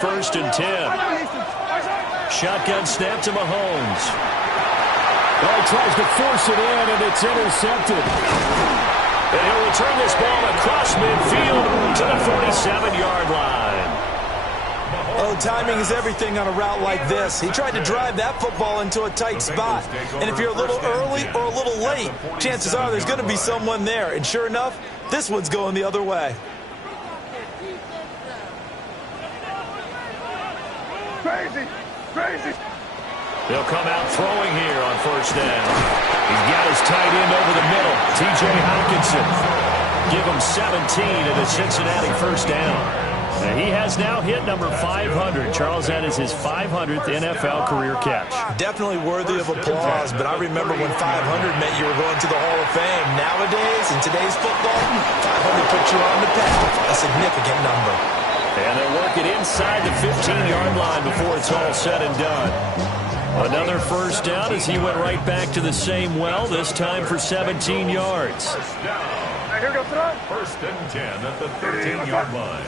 First and 10. Shotgun snap to Mahomes. Oh, he tries to force it in, and it's intercepted. And he'll return this ball across midfield to the 47-yard line. Oh, timing is everything on a route like this. He tried to drive that football into a tight spot. And if you're a little early or a little late, chances are there's going to be someone there. And sure enough, this one's going the other way. Crazy. They'll come out throwing here on first down. He's got his tight end over the middle, T.J. Hockenson. Give him 17 at the Cincinnati first down. And he has now hit number 500. Charles, that is his 500th NFL career catch. Definitely worthy of applause, but I remember when 500 meant you were going to the Hall of Fame. Nowadays, in today's football, 500 puts you on the path, a significant number. And they'll work it inside the 15-yard line before it's all said and done. Another first down as he went right back to the same well, this time for 17 yards. First and 10 at the 13-yard line.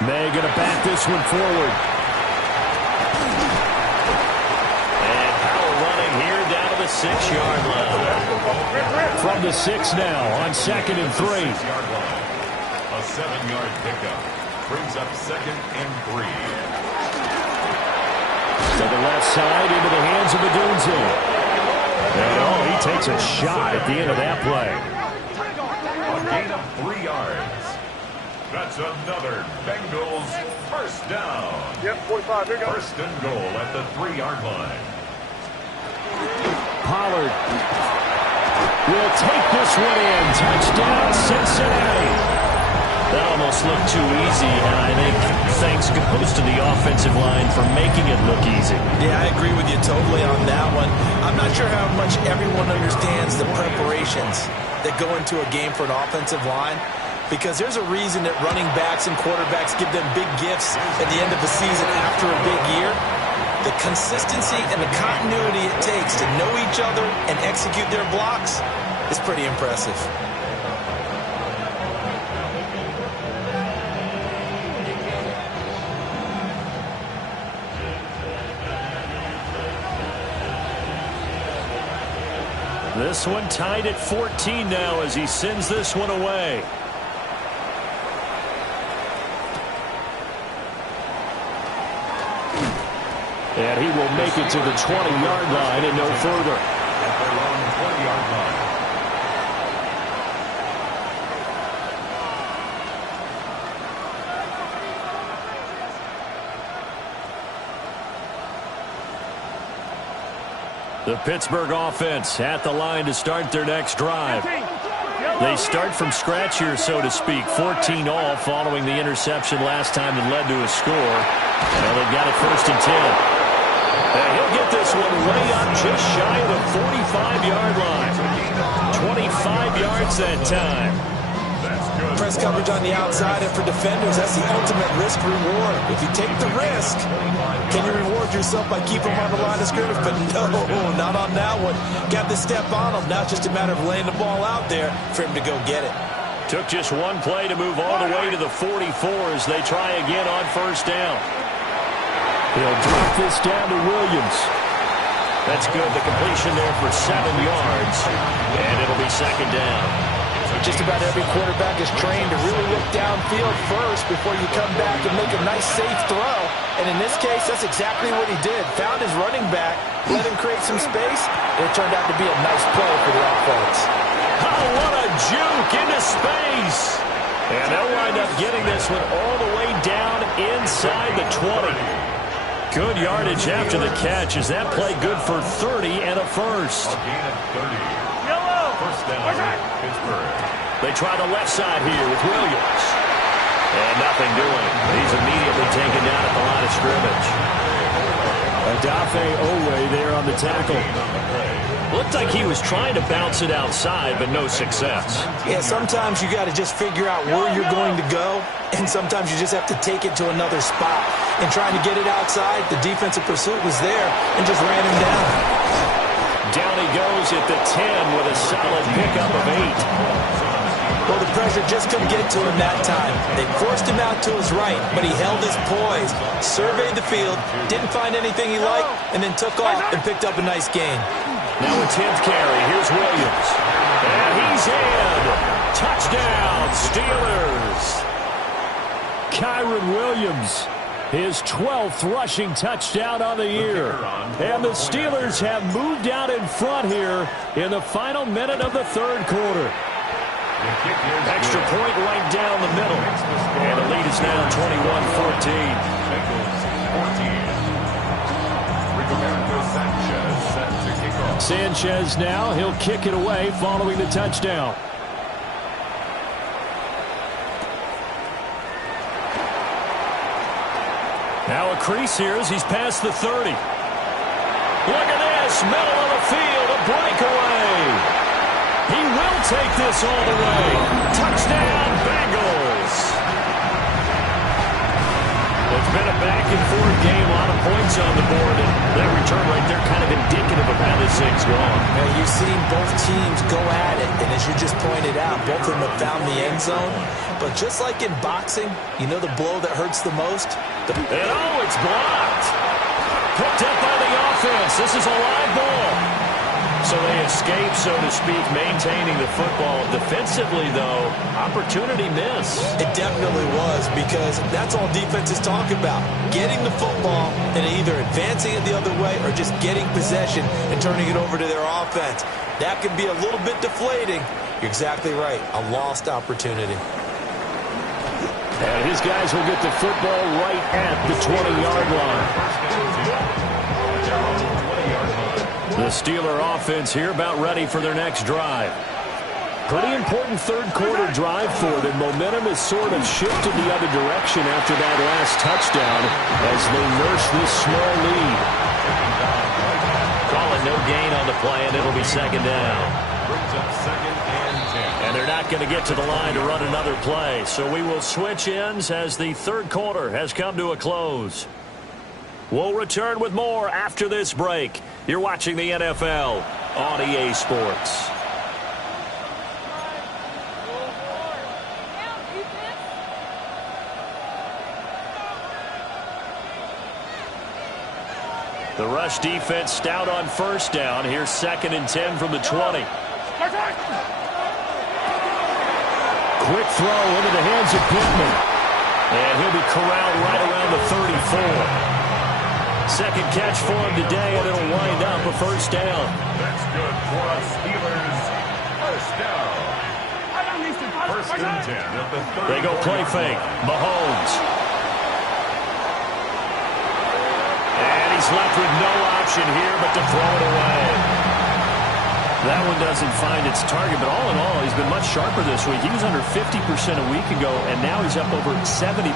May going to back this one forward. And power running here down to the 6-yard line. From the 6 now on 2nd and 3. A 7-yard pickup brings up 2nd and 3. To the left side into the hands of Adunze. And oh, he takes a shot at the end of that play. A gain of 3 yards. That's another Bengals first down. Yep, 45. Here goes. First and goal at the 3-yard line. Pollard will take this one in. Touchdown, Cincinnati. That almost looked too easy, and I think thanks goes to the offensive line for making it look easy. Yeah, I agree with you totally on that one. I'm not sure how much everyone understands the preparations that go into a game for an offensive line, because there's a reason that running backs and quarterbacks give them big gifts at the end of the season after a big year. The consistency and the continuity it takes to know each other and execute their blocks is pretty impressive. This one tied at 14 now as he sends this one away. And he will make it to the 20-yard line and no further. At their own 20-yard line. The Pittsburgh offense at the line to start their next drive. They start from scratch here, so to speak. 14 all following the interception last time that led to a score. Well, they've got it first and 10. And he'll get this one way up just shy of the 45-yard line. 25 yards that time. Press coverage on the outside, and for defenders, that's the ultimate risk reward. If you take the risk, can you reward yourself by keeping them on the line of scrimmage? But no, not on that one. Got the step on him. Now it's just a matter of laying the ball out there for him to go get it. Took just one play to move all the way to the 44 as they try again on first down. He'll drop this down to Williams. That's good. The completion there for 7 yards, and it'll be second down. Just about every quarterback is trained to really look downfield first before you come back and make a nice, safe throw. And in this case, that's exactly what he did. Found his running back, let him create some space, and it turned out to be a nice play for the offense. Oh, what a juke into space. And they'll wind up getting this one all the way down inside the 20. Good yardage after the catch. Is that play good for 30 and a first? A gain of 30. First down, Pittsburgh. They try the left side here with Williams. And nothing doing. He's immediately taken down at the line of scrimmage. Odafe Owe there on the tackle. Looked like he was trying to bounce it outside, but no success. Yeah, sometimes you got to just figure out where you're going to go, and sometimes you just have to take it to another spot. And trying to get it outside, the defensive pursuit was there and just ran him down. Down he goes at the 10 with a solid pickup of 8. Well, the pressure just couldn't get to him that time. They forced him out to his right, but he held his poise, surveyed the field, didn't find anything he liked, and then took off and picked up a nice gain. Now a 10th carry. Here's Williams. And he's in. Touchdown, Steelers. Kyron Williams, his 12th rushing touchdown on the year. And the Steelers have moved out in front here in the final minute of the third quarter. Extra point right down the middle. And the lead is now 21-14. Sanchez now, he'll kick it away following the touchdown. Now a crease here as he's past the 30. Look at this, middle of the field, a breakaway. He will take this all the way. Touchdown, Bengals. It's been a back-and-forth game, a lot of points on the board, and that return right there kind of indicative of how this thing's gone. Now, you've seen both teams go at it, and as you just pointed out, both of them have found the end zone. But just like in boxing, you know the blow that hurts the most? And oh, it's blocked. Picked up by the offense. This is a live ball. So they escape, so to speak, maintaining the football. Defensively, though, opportunity miss. It definitely was, because that's all defenses talk about. Getting the football and either advancing it the other way or just getting possession and turning it over to their offense. That can be a little bit deflating. You're exactly right. A lost opportunity. And his guys will get the football right at the 20-yard line. The Steeler offense here about ready for their next drive. Pretty important third quarter drive for them. Momentum has sort of shifted the other direction after that last touchdown as they nurse this small lead. Calling no gain on the play, and it'll be second down. And they're not going to get to the line to run another play. So we will switch ends as the third quarter has come to a close. We'll return with more after this break. You're watching the NFL on EA Sports. The rush defense stout on first down. Here's 2nd and 10 from the 20. Quick throw into the hands of Pittman. And he'll be corralled right around the 34. Second catch for him today, and it'll wind up a first down. That's good for us, Steelers. First down. First and 10 at the 30. They go play fake. Mahomes. And he's left with no option here but to throw it away. That one doesn't find its target, but all in all, he's been much sharper this week. He was under 50% a week ago, and now he's up over 70%.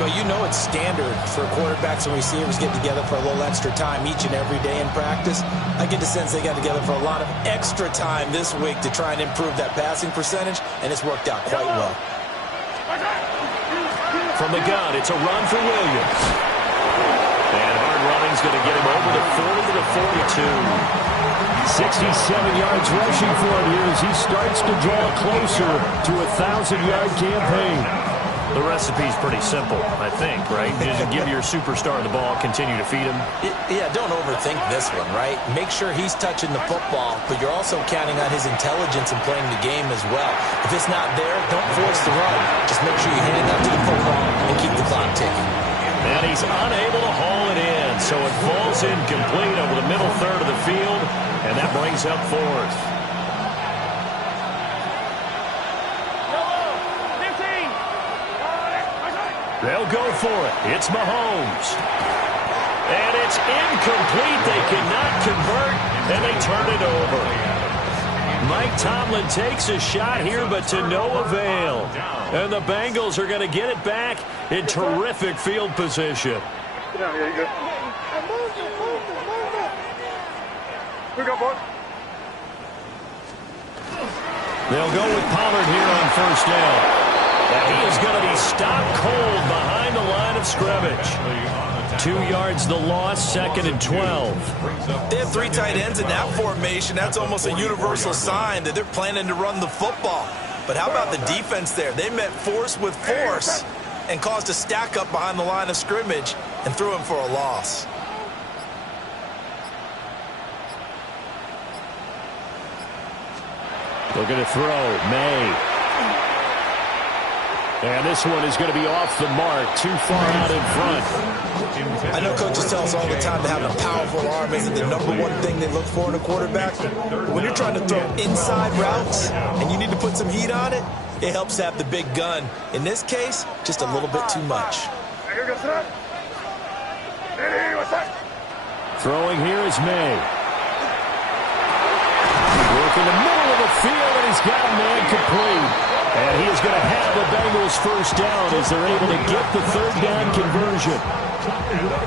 Well, you know it's standard for quarterbacks and receivers get together for a little extra time each and every day in practice. I get the sense they got together for a lot of extra time this week to try and improve that passing percentage, and it's worked out quite well. From the gun, it's a run for Williams. And hard running's going to get him over the 40 to the 42. 67 yards rushing for him here as he starts to draw closer to a 1,000-yard campaign. The recipe's pretty simple, I think, right? Just give your superstar the ball, continue to feed him. Yeah, don't overthink this one, right? Make sure he's touching the football, but you're also counting on his intelligence in playing the game as well. If it's not there, don't force the run. Just make sure you hand out to the football and keep the clock ticking. And he's unable to haul it in, so it falls incomplete over the middle third of the field, and that brings up 4th. They'll go for it. It's Mahomes. And it's incomplete. They cannot convert, and they turn it over. Mike Tomlin takes a shot here, but to no avail. And the Bengals are going to get it back in terrific field position. Yeah, you go. We go, boy. They'll go with Pollard here on first down. And he is going to be stopped cold behind the line of scrimmage. 2 yards the loss, 2nd and 12. They have 3 tight ends in that formation. That's almost a universal sign that they're planning to run the football. But But how about the defense there? They met force with force and caused a stack up behind the line of scrimmage and threw him for a loss. Looking to throw, May. And this one is going to be off the mark, too far out in front. I know coaches tell us all the time to have a powerful arm isn't the number one thing they look for in a quarterback. But when you're trying to throw inside routes and you need to put some heat on it, it helps to have the big gun. In this case, just a little bit too much. Throwing here is May. Work in the middle of the field, and he's got a man complete. And he is going to have the Bengals first down as they're able to get the third down conversion.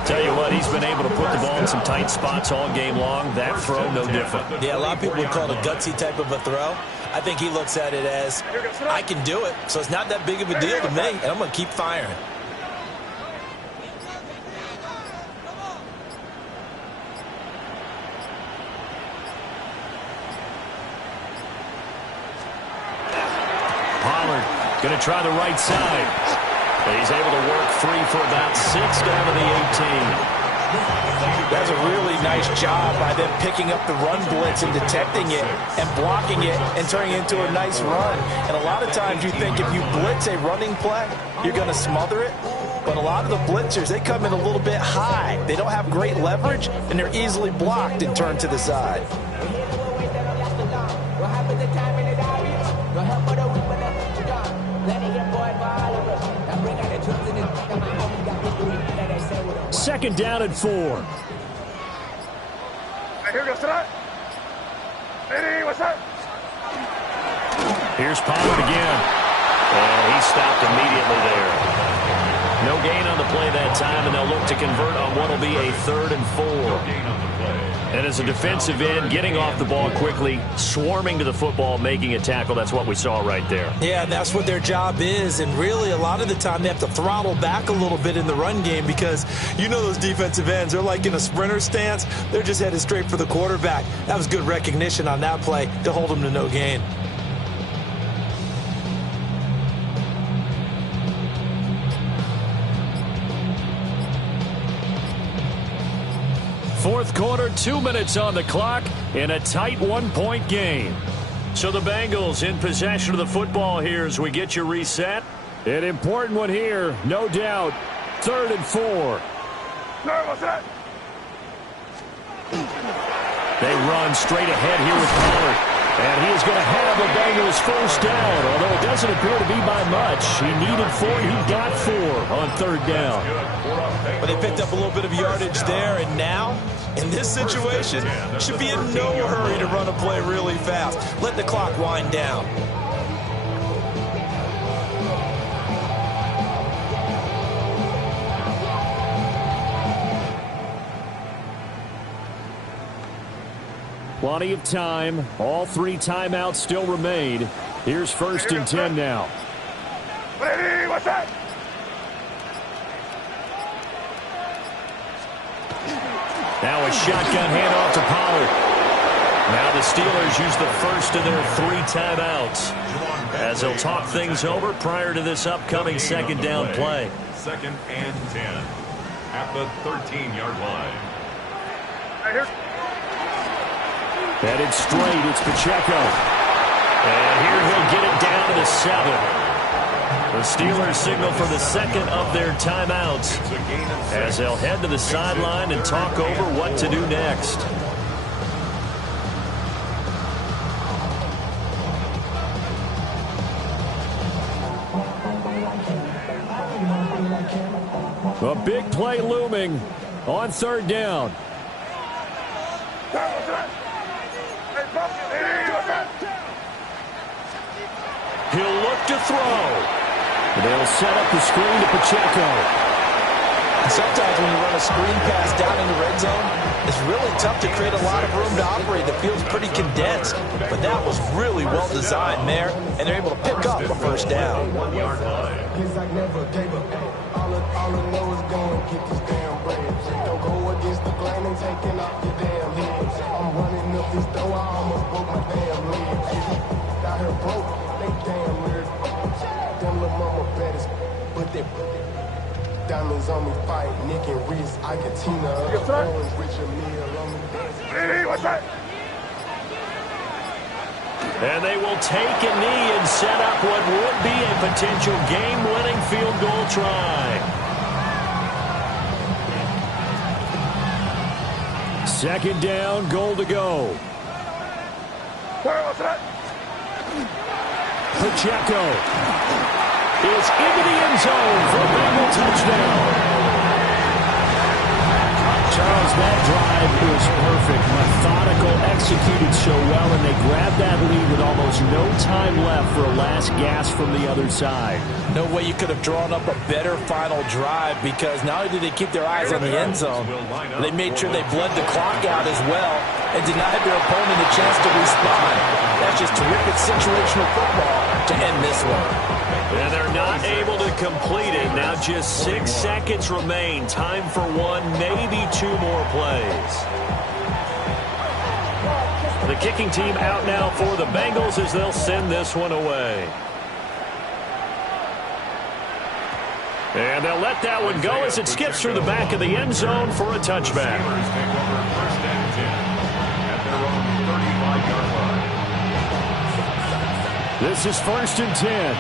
Tell you what, he's been able to put the ball in some tight spots all game long. That throw, no different. Yeah, a lot of people would call it a gutsy type of a throw. I think he looks at it as, I can do it, so it's not that big of a deal to me, and I'm going to keep firing. Going to try the right side. He's able to work free for about 6 down to the 18. That's a really nice job by them picking up the run blitz and detecting it and blocking it and turning it into a nice run. And a lot of times you think if you blitz a running play, you're going to smother it. But a lot of the blitzers, they come in a little bit high. They don't have great leverage, and they're easily blocked and turned to the side. Second down and 4. Here's Pollard again. And he stopped immediately there. No gain on the play that time, and they'll look to convert on what will be a 3rd and 4. And as a defensive end, getting off the ball quickly, swarming to the football, making a tackle, that's what we saw right there. Yeah, that's what their job is, and really a lot of the time they have to throttle back a little bit in the run game because you know those defensive ends, they're like in a sprinter stance. They're just headed straight for the quarterback. That was good recognition on that play to hold them to no gain. Fourth quarter, 2 minutes on the clock in a tight 1-point game. So the Bengals in possession of the football here as we get you reset. An important one here, no doubt. 3rd and 4. They run straight ahead here with Pollard. And he is going to have the Bengals first down, although it doesn't appear to be by much. He needed 4, he got 4 on 3rd down. But they picked up a little bit of yardage there, and now, in this situation, should be in no hurry to run a play really fast. Let the clock wind down. Plenty of time. All 3 timeouts still remain. Here's 1st and 10 now. Now a shotgun handoff to Pollard. Now the Steelers use the first of their 3 timeouts as they'll talk things over prior to this upcoming 2nd down play. 2nd and 10 at the 13-yard line. Headed straight, it's Pacheco. And here he'll get it down to the 7. The Steelers signal for the 2nd of their timeouts as they'll head to the sideline and talk over what to do next. A big play looming on 3rd down. He'll look to throw. They'll set up the screen to Pacheco. Sometimes when you run a screen pass down in the red zone, it's really tough to create a lot of room to operate. The field's pretty condensed, but that was really well designed there, and they're able to pick up a first down. 1-yard line. All I know is go and get this damn bread. Don't go against the grain and taking off your damn heads. I'm running up this door, I almost broke my damn legs. Got her broke, they damn Diamonds on me, fight, Nick and wrist, I can Tina. Orange, Richard Mille on me, dance. Hey, what's that? And they will take a knee and set up what would be a potential game-winning field goal try. Second down, goal to go. What's that? Pacheco is into the end zone for a Bengal touchdown. Charles, that drive was perfect, methodical, executed so well, and they grabbed that lead with almost no time left for a last gasp from the other side. No way you could have drawn up a better final drive, because not only did they keep their eyes on the end zone, they made sure they bled the clock out as well and denied their opponent a chance to respond. That's just terrific situational football to end this one. And they're not able to complete it. Now just 6 seconds remain. Time for one, maybe two more plays. The kicking team out now for the Bengals as they'll send this one away. And they'll let that one go as it skips through the back of the end zone for a touchback. This is 1st and 10.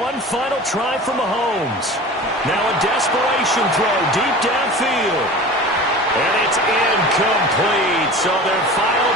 One final try from Mahomes. Now a desperation throw deep downfield. And it's incomplete. So their final